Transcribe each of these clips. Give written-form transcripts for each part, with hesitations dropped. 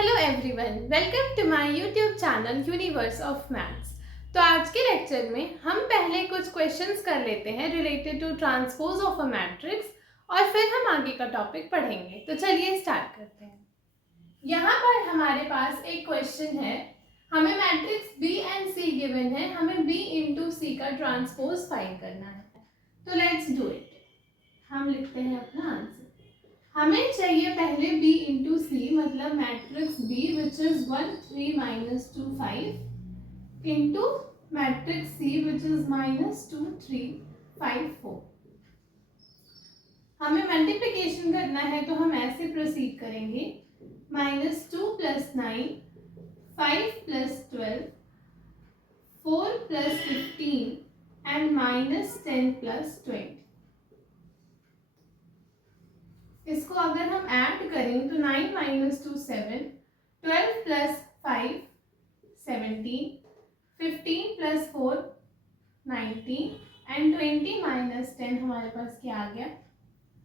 Hello everyone, welcome to my YouTube channel universe of maths. तो आज के lecture में हम पहले कुछ क्वेश्चंस कर लेते हैं related to transpose of a matrix और फिर हम आगे का टॉपिक पढ़ेंगे। तो चलिए स्टार्ट करते हैं। यहाँ पर हमारे पास एक क्वेश्चन है, हमें matrix B and C given है, हमें बी इंटू सी का ट्रांसपोज फाइंड करना है। तो लेट्स डू इट। हम लिखते हैं अपना आंसर। हमें चाहिए पहले b इंटू सी, मतलब matrix b which is 1 3 minus 2 5 into matrix c which is minus 2 3 5 4। हमें मल्टीप्लिकेशन करना है तो हम ऐसे प्रोसीड करेंगे, minus 2 plus 9 5 plus 12 4 plus 15 and minus 10 plus 20। इसको अगर हम ऐड करें तो 9 minus 2 7, 12 plus 5 17, 15 plus 4 19 and 20 minus 10 हमारे पास क्या आ गया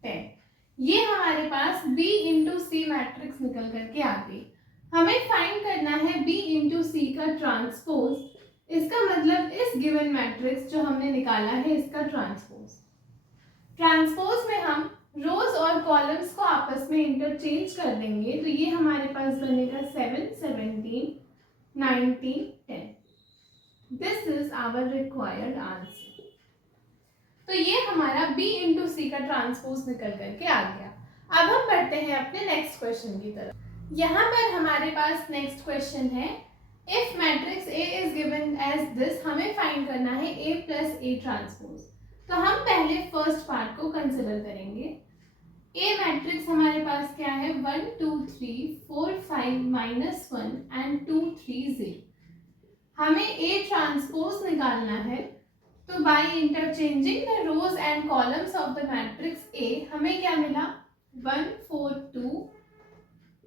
10। ये हमारे पास B इंटू सी मैट्रिक्स निकल करके आ गई। हमें फाइंड करना है B इंटू सी का ट्रांसपोज। इसका मतलब इस गिवन मैट्रिक्स जो हमने निकाला है इसका ट्रांसपोज में हम रोज और कॉलम्स को आपस में इंटरचेंज कर देंगे। तो ये हमारे पास बनेगा 7 17 19 10। This is our required answer. तो ये हमारा B इंटू सी का ट्रांसपोज निकल करके आ गया। अब हम बढ़ते हैं अपने नेक्स्ट क्वेश्चन की तरफ। यहाँ पर हमारे पास नेक्स्ट क्वेश्चन है, if matrix A is given as this, हमें फाइंड करना है A प्लस A ट्रांसपोज। तो हम पहले फर्स्ट पार्ट को कंसिडर करेंगे। A मैट्रिक्स हमारे पास क्या है 1 2 3 4 5 माइनस 1 एंड 2 3 0। हमें A ट्रांसपोज निकालना है, तो by interchanging the rows and columns of the matrix A हमें क्या मिला 1 4 2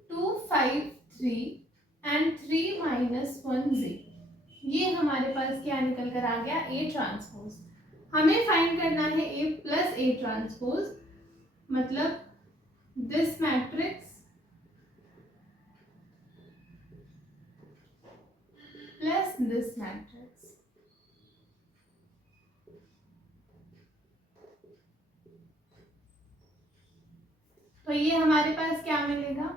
2 5 3 एंड 3 माइनस 1 0। ये हमारे पास क्या निकल कर आ गया A ट्रांसपोज। हमें फाइंड करना है A प्लस A ट्रांसपोज, मतलब this matrix plus this matrix. तो ये हमारे पास क्या मिलेगा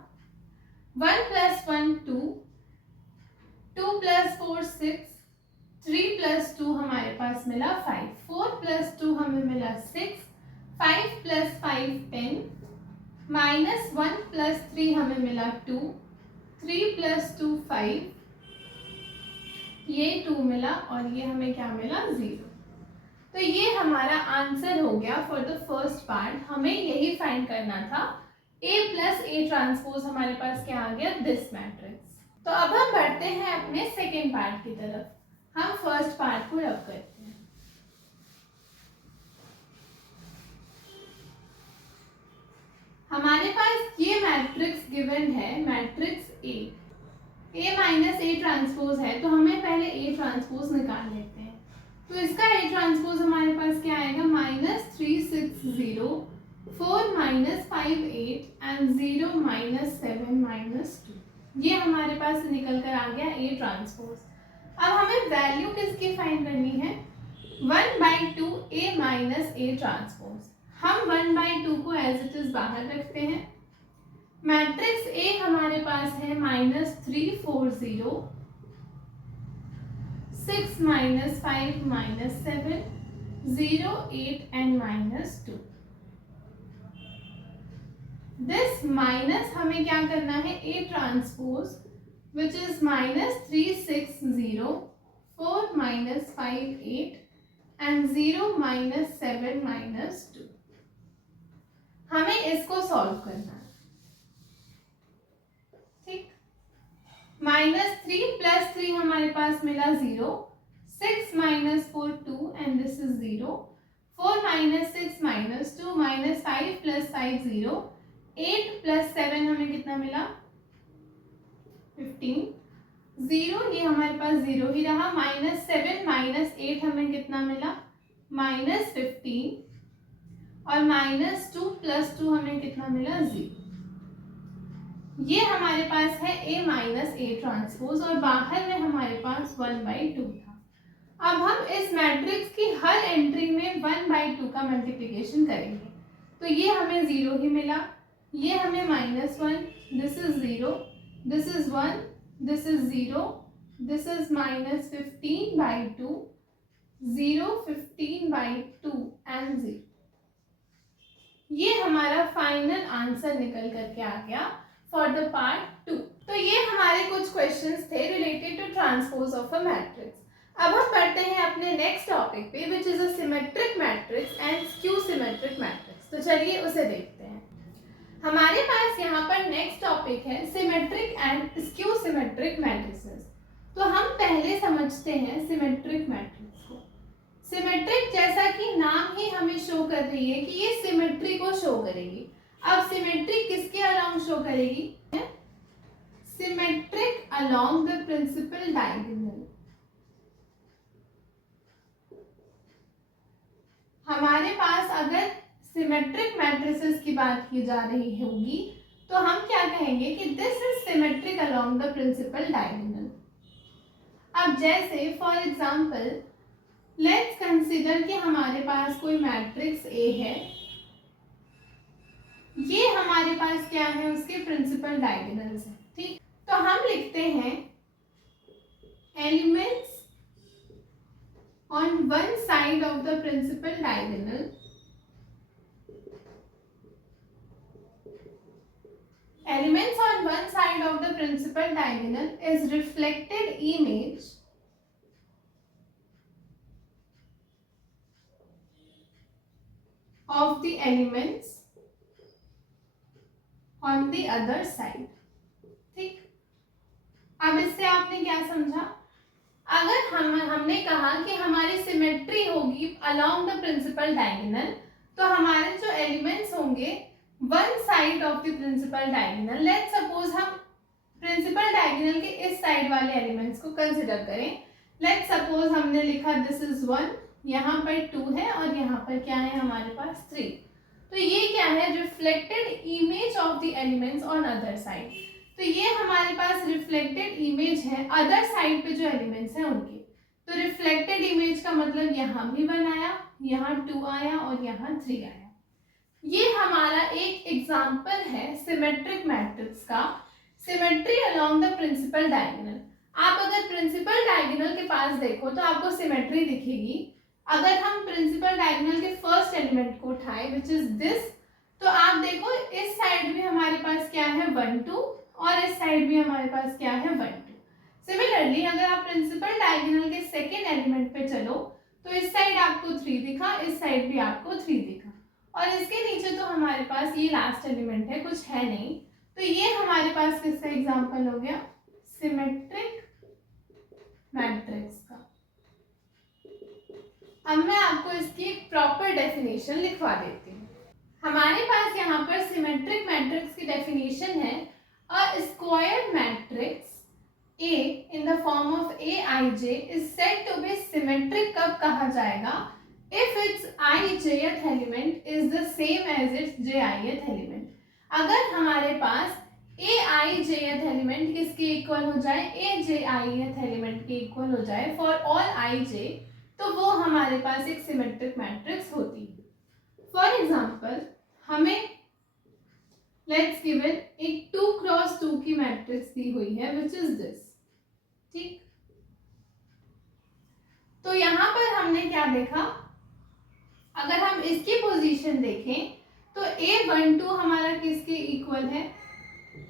1 प्लस 1 2, 2 प्लस 4 6, 3 प्लस 2 हमारे पास मिला 5, 4 प्लस 2 हमें मिला 6, 5 प्लस 5 10, माइनस 1 प्लस 3 हमें मिला 2, 3 प्लस 2 5, ये 2 मिला और ये हमें क्या मिला 0। तो ये हमारा आंसर हो गया फॉर द फर्स्ट पार्ट। हमें यही फाइंड करना था, A प्लस A ट्रांसपोज हमारे पास क्या आ गया दिस मैट्रिक्स। तो अब हम बढ़ते हैं अपने सेकेंड पार्ट की तरफ। हम फर्स्ट पार्ट को रब करते हैं। हमारे पास ये मैट्रिक्स गिवन है, matrix A minus A transpose है, तो हमें पहले A ट्रांसपोज निकाल लेते हैं। तो इसका A ट्रांसपोज हमारे पास क्या आएगा minus 3 6 0, 4 minus 5 8 and 0 minus 7 minus 2। ये हमारे पास निकल कर आ गया A ट्रांसपोज। अब हमें वैल्यू किसकी फाइंड करनी है 1/2 A माइनस A ट्रांसपोज। हम 1/2 को एज इट इज बाहर रखते हैं। मैट्रिक्स A हमारे पास है minus 3 4 0, 6 minus 5 minus 7 0 8 and minus 2। This minus हमें क्या करना है A transpose which is minus 3 6 0, 4 minus 5 8 and 0 minus 7 minus 2। हमें इसको सॉल्व करना है, ठीक। माइनस 3 प्लस 3 हमारे पास मिला 0, 6 minus 4 2 and this is 0, 4 minus 6 minus 2, minus 5 plus 5 0, 8 plus 7 हमें कितना मिला 15, 0 ये हमारे पास 0 ही रहा, माइनस 7 माइनस 8 हमें कितना मिला माइनस 15 और माइनस 2 प्लस 2 हमें कितना मिला 0। ये हमारे पास है A माइनस A ट्रांसपोज और बाहर में हमारे पास 1/2 था। अब हम इस मैट्रिक्स की हर एंट्री में 1/2 का मल्टीप्लिकेशन करेंगे, तो ये हमें 0 ही मिला, ये हमें -1, this is 0, this is 1, this is 0, this is -15/2, 0, 15/2 and 0। ये हमारा फाइनल आंसर निकल करके आ गया फॉर द पार्ट 2। तो ये हमारे कुछ क्वेश्चंस थे related to transpose of a matrix. अब हम पढ़ते हैं अपने नेक्स्ट टॉपिक पे, which is a symmetric matrix and skew symmetric matrix. तो चलिए उसे देखते हैं। हमारे पास यहाँ पर नेक्स्ट टॉपिक है symmetric and skew symmetric matrices. तो हम पहले समझते हैं सिमेट्रिक मैट्रिक्स को। सिमेट्रिक जैसा कि नाम ही हमें शो कर रही है कि ये सिमेट्री को शो करेगी। अब सिमेट्री किसके अलोंग शो करेगी? Symmetric along the principal diagonal. हमारे पास अगर सिमेट्रिक मैट्रिसेस की बात की जा रही होगी तो हम क्या कहेंगे कि this is symmetric along the principal diagonal. अब जैसे फॉर एग्जांपल लेट्स कंसीडर कि हमारे पास कोई मैट्रिक्स A है, ये हमारे पास क्या है, उसके प्रिंसिपल डायगोनल्स है। ठीक, तो हम लिखते हैं elements on one side of the principal diagonal elements on one side of the principal diagonal is reflected image of the elements on the other side। ठीक, अब इससे आपने क्या समझा? अगर हमने कहा कि हमारी सिमेट्री होगी अलोंग द प्रिंसिपल डायगोनल, तो हमारे जो एलिमेंट्स होंगे one side of the principal diagonal. Let's suppose हम प्रिंसिपल डायगोनल के इस साइड वाले एलिमेंट्स को कंसिडर करें। लेट्स सपोज हमने लिखा दिस इज 1, यहाँ पर 2 है और यहाँ पर क्या है हमारे पास 3। तो ये क्या है? Reflected image of the elements on other side. तो ये हमारे पास रिफ्लेक्टेड इमेज है अदर साइड पे जो एलिमेंट्स हैं उनके। तो रिफ्लेक्टेड इमेज का मतलब यहाँ भी 1 आया, यहाँ 2 आया और यहाँ 3 आया। ये हमारा एक एग्जांपल है सिमेट्रिक मैट्रिक्स का, symmetry along the principal diagonal. आप अगर प्रिंसिपल डायगोनल के पास देखो तो आपको सिमेट्री दिखेगी। अगर हम प्रिंसिपल डायगोनल के फर्स्ट एलिमेंट को उठाए विच इज दिस, तो आप देखो इस साइड भी हमारे पास क्या है 1 2 और इस साइड भी हमारे पास क्या है 1 2। सिमिलरली अगर आप प्रिंसिपल डायगोनल के सेकेंड एलिमेंट पे चलो तो इस साइड आपको 3 दिखा, इस साइड भी आपको 3 दिखा और इसके नीचे तो हमारे पास ये लास्ट एलिमेंट है, कुछ है नहीं। तो ये हमारे पास किसका एग्जांपल हो गया? सिमेट्रिक मैट्रिक्स का। अब मैं आपको इसकी एक प्रॉपर डेफिनेशन लिखवा देती हूँ। हमारे पास यहाँ पर सिमेट्रिक मैट्रिक्स की डेफिनेशन है A square matrix A in the form of Aij is said to be symmetric कब कहा जाएगा? If its ijth element is the same as its jith element। अगर हमारे पास aijth element किसके इक्वल हो जाए? ajith element के इक्वल हो जाए फॉर ऑल ij, तो वो हमारे पास एक सिमेट्रिक मैट्रिक्स होती है। फॉर एग्जाम्पल हमें लेट्स गिवन एक 2 क्रॉस 2 की मैट्रिक्स दी हुई है विच इज दिस। ठीक, तो यहां पर हमने क्या देखा? अगर हम इसकी पोजीशन देखें तो A12 हमारा किसके इक्वल है?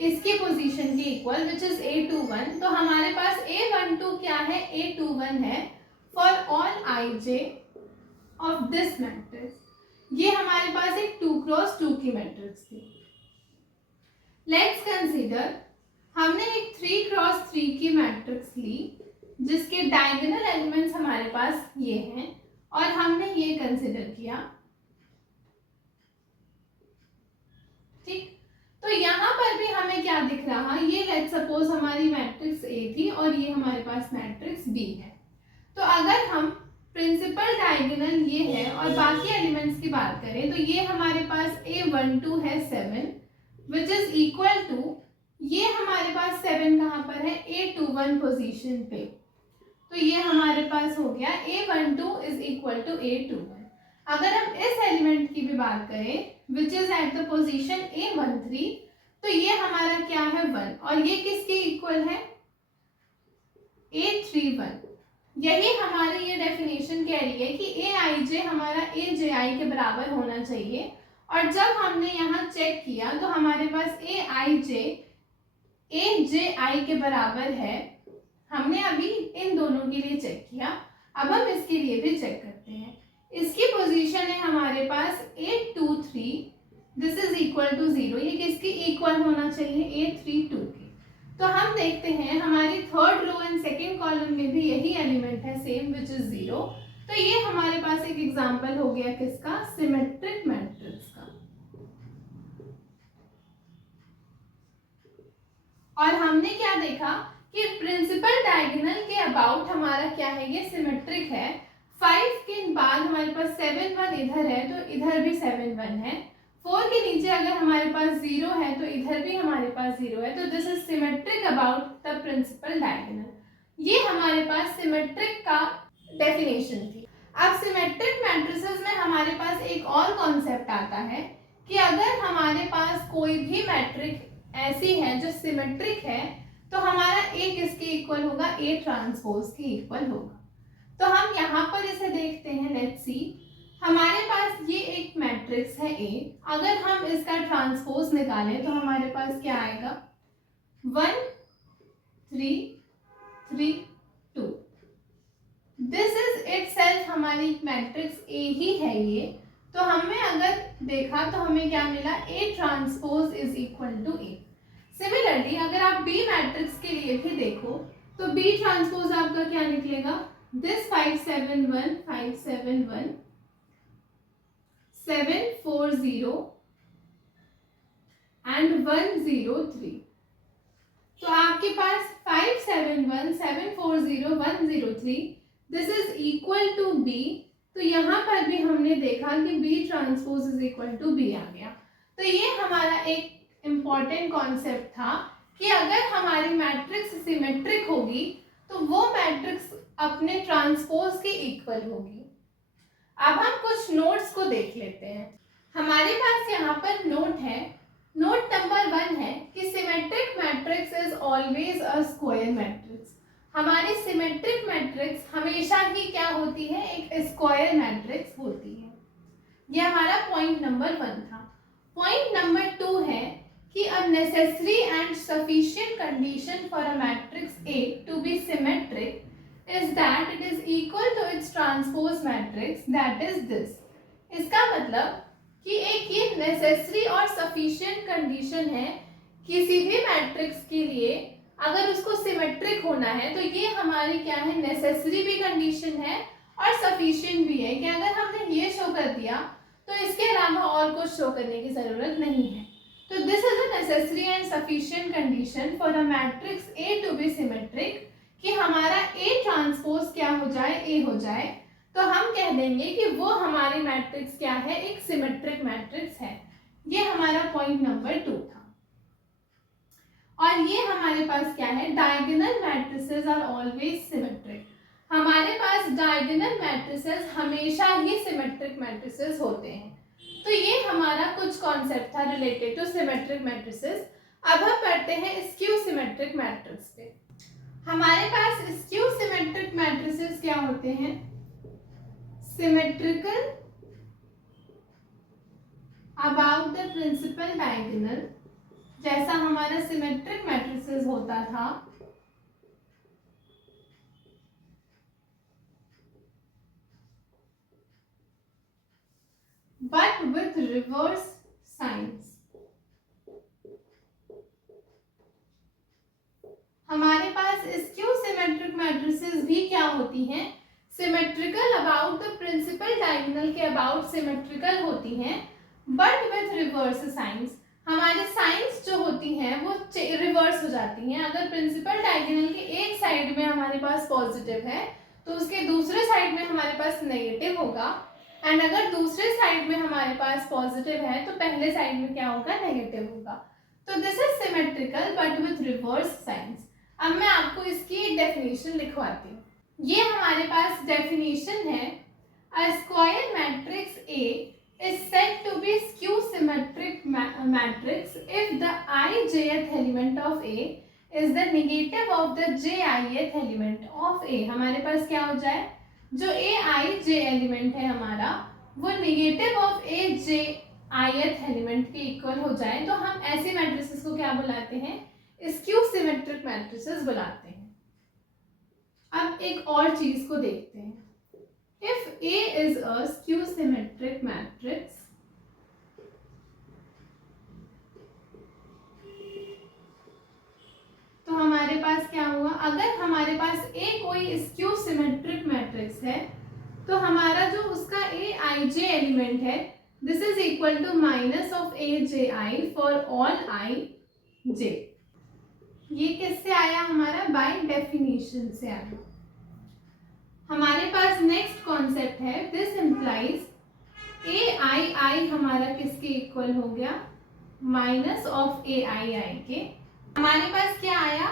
इसकी पोजीशन के इक्वल विच इज A21। तो हमारे पास A12 क्या है? A21 है for all ij of this matrix. ये हमारे पास एक 2 क्रॉस 2 की मैट्रिक्स थी। लेट्स कंसीडर हमने एक 3 क्रॉस 3 की मैट्रिक्स ली जिसके डायगोनल एलिमेंट्स हमारे पास ये हैं और हमने ये कंसीडर किया। ठीक, तो यहाँ पर भी हमें क्या दिख रहा? ये लेट्स सपोज हमारी मैट्रिक्स A थी और ये हमारे पास मैट्रिक्स B है। तो अगर हम प्रिंसिपल डायगोनल ये है और बाकी एलिमेंट्स की बात करें तो ये हमारे पास A12 है 7 which is equal to A21 position पे। तो ये हमारे पास हो गया A12 is equal to A21। अगर हम इस एलिमेंट की भी बात करें which is at the position A13, तो ये हमारा क्या है 1, और ये किसके इक्वल है A31। यही हमारी ये डेफिनेशन कह रही है कि Aij हमारा Abi के बराबर होना चाहिए। और जब हमने यहाँ चेक किया तो हमारे पास Aij Aj के बराबर है। हमने अभी इन दोनों के लिए चेक किया, अब हम इसके लिए भी चेक करते हैं। इसकी पोजीशन है हमारे पास A23, this is equal to 0। ये किसके इक्वल होना चाहिए A32 के। तो हम देखते हैं हमारी third row and second column में भी यही एलिमेंट है सेम विच इज 0। तो ये हमारे पास एक एग्जांपल हो गया किसका, सिमेट्रिक मैट्रिक्स का। और हमने क्या देखा कि प्रिंसिपल डायगोनल के अबाउट हमारा क्या है, ये सिमेट्रिक है। 5 के बाद हमारे पास 7 1 इधर है तो इधर भी 7 1 है। 4 के नीचे अगर हमारे पास 0 है तो इधर भी हमारे पास 0 है। तो this is symmetric about the principal diagonal. ये हमारे पास सिमेट्रिक का डेफिनेशन थी। अब सिमेट्रिक मैट्रिसेस में हमारे पास एक और कॉन्सेप्ट आता है कि अगर हमारे पास कोई भी मैट्रिक ऐसी है जो सिमेट्रिक है तो हमारा A किसके इक्वल होगा, A ट्रांसपोज के इक्वल होगा। तो हम यहाँ पर इसे देखते हैं, लेट्स सी। हमारे पास ये एक मैट्रिक्स है A, अगर हम इसका ट्रांसपोज निकालें तो हमारे पास क्या आएगा 1 3 3 2। दिस इज इटसेल्फ हमारी मैट्रिक्स A ही है ये। तो हमें अगर देखा तो हमें क्या मिला, A transpose is equal to A। Similarly अगर आप B मैट्रिक्स के लिए भी देखो तो B ट्रांसपोज आपका क्या निकलेगा, दिस 5 7 1 5 7 1 7 4 0 एंड 1 0 3। तो आपके पास 5 7 1 7 4 0 1 0 3 this is equal to B। तो यहाँ पर भी हमने देखा कि B transpose is equal to B आ गया। तो ये हमारा एक इम्पॉर्टेंट कॉन्सेप्ट था कि अगर हमारी मैट्रिक्स सिमेट्रिक होगी तो वो मैट्रिक्स अपने ट्रांसपोज के इक्वल होगी। अब हम कुछ नोट्स को देख लेते हैं। हमारे पास यहाँ पर नोट है, नोट नंबर 1 है कि symmetric matrix is always a square matrix. हमारी सिमेट्रिक मैट्रिक्स हमेशा ही क्या होती है, एक स्क्वायर मैट्रिक्स होती है। ये हमारा पॉइंट नंबर 1 था। पॉइंट नंबर 2 है कि a necessary and sufficient condition for a matrix A to be symmetric is that it is equal to its transpose matrix, that is this। इसका मतलब कि एक ये necessary और sufficient condition है किसी भी मैट्रिक्स के लिए, अगर उसको सिमेट्रिक होना है तो ये हमारी क्या है, necessary भी कंडीशन है और sufficient भी है कि अगर हमने ये शो कर दिया तो इसके अलावा और कुछ शो करने की जरूरत नहीं है। तो this is a necessary and sufficient condition for a matrix A to be symmetric, कि हमारा A ट्रांसपोज क्या हो जाए, A हो जाए। तो हम कह देंगे कि वो हमारी मैट्रिक्स क्या है, एक सिमेट्रिक मैट्रिक्स है। ये हमारा पॉइंट नंबर 2 था। और ये हमारे पास क्या है, diagonal matrices are always symmetric. हमारे पास डायगोनल मैट्रिसेस हमेशा ही सिमेट्रिक मैट्रिसेस होते हैं। तो ये हमारा कुछ कॉन्सेप्ट था रिलेटेड टू सिमेट्रिक मैट्रिसेस। अब हम पढ़ते हैं स्क्यू सिमेट्रिक मैट्रिक्स पे। हमारे पास स्क्यू सिमेट्रिक मैट्रिसेस क्या होते हैं, symmetrical about the principal diagonal, जैसा हमारा सिमेट्रिक मैट्रिसेस होता था but with reverse signs। हमारे पास स्क्यू सिमेट्रिक मैट्रिसेस भी क्या होती हैं, symmetrical about the principal diagonal के अबाउट सिमेट्रिकल होती हैं बट विथ रिवर्स साइंस। हमारे साइंस जो होती हैं वो रिवर्स हो जाती हैं। अगर प्रिंसिपल डायगोनल के एक साइड में हमारे पास पॉजिटिव है तो उसके दूसरे साइड में हमारे पास नेगेटिव होगा, एंड अगर दूसरे साइड में हमारे पास पॉजिटिव है तो पहले साइड में क्या होगा, नेगेटिव होगा। तो this is symmetrical but with reverse science. अब मैं आपको इसकी डेफिनेशन लिखवाती हूँ। ये हमारे पास डेफिनेशन है, a square matrix A is said to be skew symmetric matrix if the ijth element of A is the negative of the jith element of A। हमारे पास क्या हो जाए, जो aij एलिमेंट है हमारा वो नेगेटिव ऑफ ajith एलिमेंट के इक्वल हो जाए, तो हम ऐसे मैट्रिसेस को क्या बुलाते हैं, स्क्यू सिमेट्रिक मैट्रिसेस बुलाते हैं। अब एक और चीज को देखते हैं, if A is a skew symmetric matrix, तो हमारे पास क्या हुआ, अगर हमारे पास A कोई स्क्यू सिमेट्रिक मैट्रिक्स है तो हमारा जो उसका aij एलिमेंट है this is equal to minus of aji for all ij। ये किससे आया, हमारा बाय डेफिनेशन से आया। हमारे पास नेक्स्ट कॉन्सेप्ट है, दिस इम्प्लाइज ai हमारा किसके इक्वल हो गया, माइनस ऑफ aii के। हमारे पास क्या आया,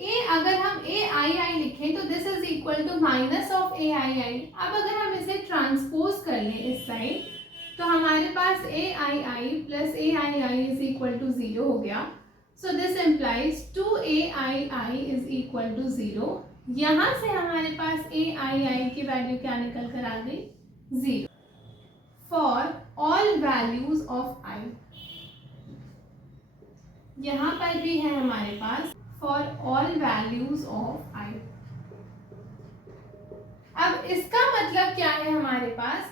a अगर हम aii लिखें तो this is equal to minus of aii। अब अगर हम इसे ट्रांसपोज कर लें इस साइड तो हमारे पास aii plus aii is equal to 0 हो गया। So this implies 2aii is equal to 0। यहां से हमारे पास aii की वैल्यू क्या निकल कर आ गई, 0 for all values of i। यहां पर भी है हमारे पास for all values of i। अब इसका मतलब क्या है, हमारे पास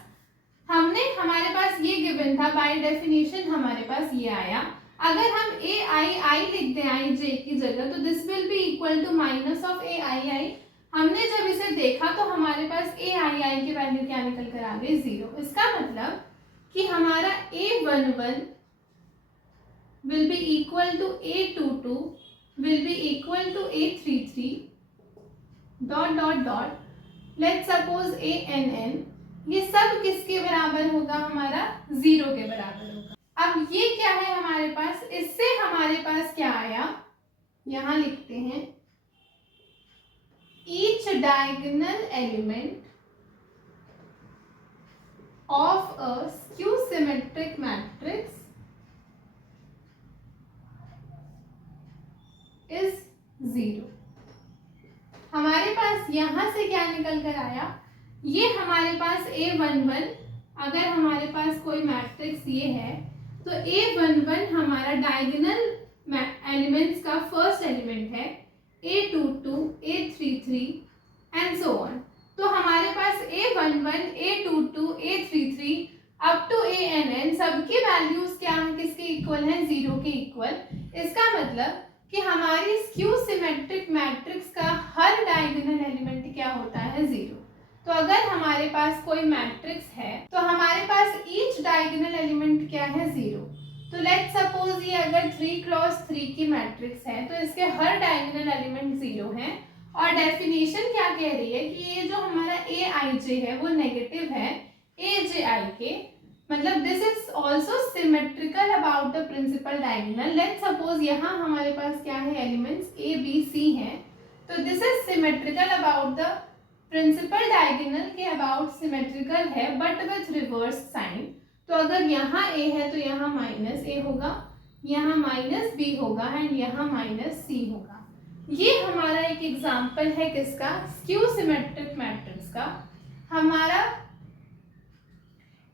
हमारे पास ये गिवन था बाय डेफिनेशन, हमारे पास ये आया। अगर हम ai लिख दें ij की जगह तो this will be equal to minus of aii। हमने जब इसे देखा तो हमारे पास aii की वैल्यू क्या निकल कर आ गई, 0। इसका मतलब कि हमारा a11 will be equal to a22 will be equal to a33 dot dot dot, let's suppose ann, ये सब किसके बराबर होगा, हमारा 0 के बराबर होगा। अब ये क्या है हमारे पास, इससे हमारे पास क्या आया, यहां लिखते हैं, each diagonal element of a skew symmetric matrix is 0। हमारे पास यहां से क्या निकल कर आया, ये हमारे पास a11, अगर हमारे पास कोई मैट्रिक्स ये है तो a11 हमारा डायगोनल एलिमेंट्स का फर्स्ट एलिमेंट है, a22 a33 and so on. तो हमारे पास a11 a22 a33 up to ann सबकी वैल्यूज क्या है, किसके इक्वल है, 0 के इक्वल। इसका मतलब कि हमारी स्क्यू सिमेट्रिक मैट्रिक्स का हर डायगोनल एलिमेंट क्या होता है, 0। तो अगर हमारे पास कोई मैट्रिक्स है तो हमारे पास ईच डायगोनल एलिमेंट क्या है, 0। तो लेट्स सपोज ये अगर 3 क्रॉस 3 की मैट्रिक्स है तो इसके हर डायगोनल एलिमेंट 0 हैं। और डेफिनेशन क्या कह रही है कि ये जो हमारा aij है वो नेगेटिव है aji के, मतलब this is also symmetrical about the principal diagonal. Let's suppose यहाँ हमारे पास क्या है, एलिमेंट्स a b c हैं, तो this is symmetrical about the principal diagonal के अबाउट सिमेट्रिकल है बट विथ रिवर्स साइन। तो अगर यहाँ a है तो यहाँ माइनस a होगा, यहाँ माइनस b होगा एंड यहाँ माइनस c होगा। ये हमारा एक एग्जाम्पल है किसका, स्क्यू सिमेट्रिक मैट्रिक्स का। हमारा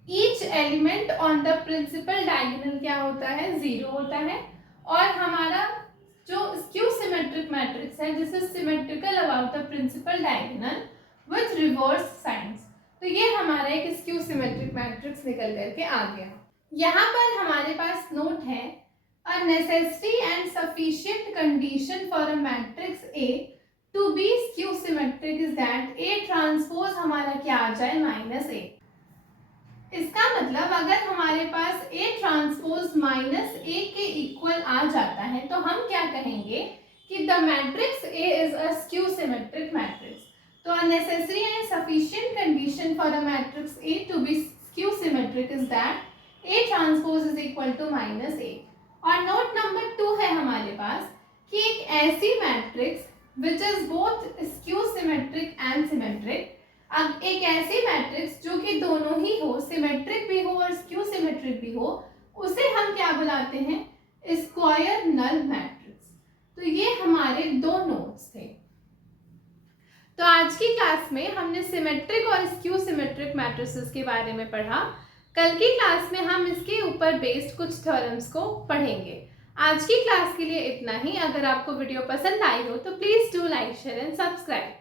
each element on the principal diagonal क्या होता है, 0 होता है। और हमारा जो स्क्यू सिमेट्रिक मैट्रिक्स है this is symmetrical about the principal diagonal with reverse signs. तो ये हमारा एक स्क्यू सिमेट्रिक मैट्रिक्स निकल करके आ गया। यहाँ पर हमारे पास नोट है, a necessary and sufficient condition for a matrix A to be skew symmetric is that A transpose हमारा क्या आ जाए, -A। इसका मतलब अगर हमारे पास A ट्रांसपोज -A के इक्वल आ जाता है तो हम क्या कहेंगे कि the matrix A is a skew symmetric matrix. तो a necessary and sufficient condition for a matrix A to be skew symmetric is that A transpose is equal to -A। और नोट नंबर 2 है हमारे पास कि एक ऐसी matrix which is both skew symmetric and symmetric. अब एक ऐसी matrix जो कि दोनों ही हो, सिमेट्रिक भी हो और स्क्यू सिमेट्रिक भी हो, उसे हम क्या बुलाते हैं? Square null matrix. तो ये हमारे दो नोट्स थे। तो आज की क्लास में हमने सिमेट्रिक और स्क्यू सिमेट्रिक मैट्रिसेस के बारे में पढ़ा। कल की क्लास में हम इसके ऊपर बेस्ड कुछ थ्योरम्स को पढ़ेंगे। आज की क्लास के लिए इतना ही। अगर आपको वीडियो पसंद आई हो तो please do like, share and subscribe.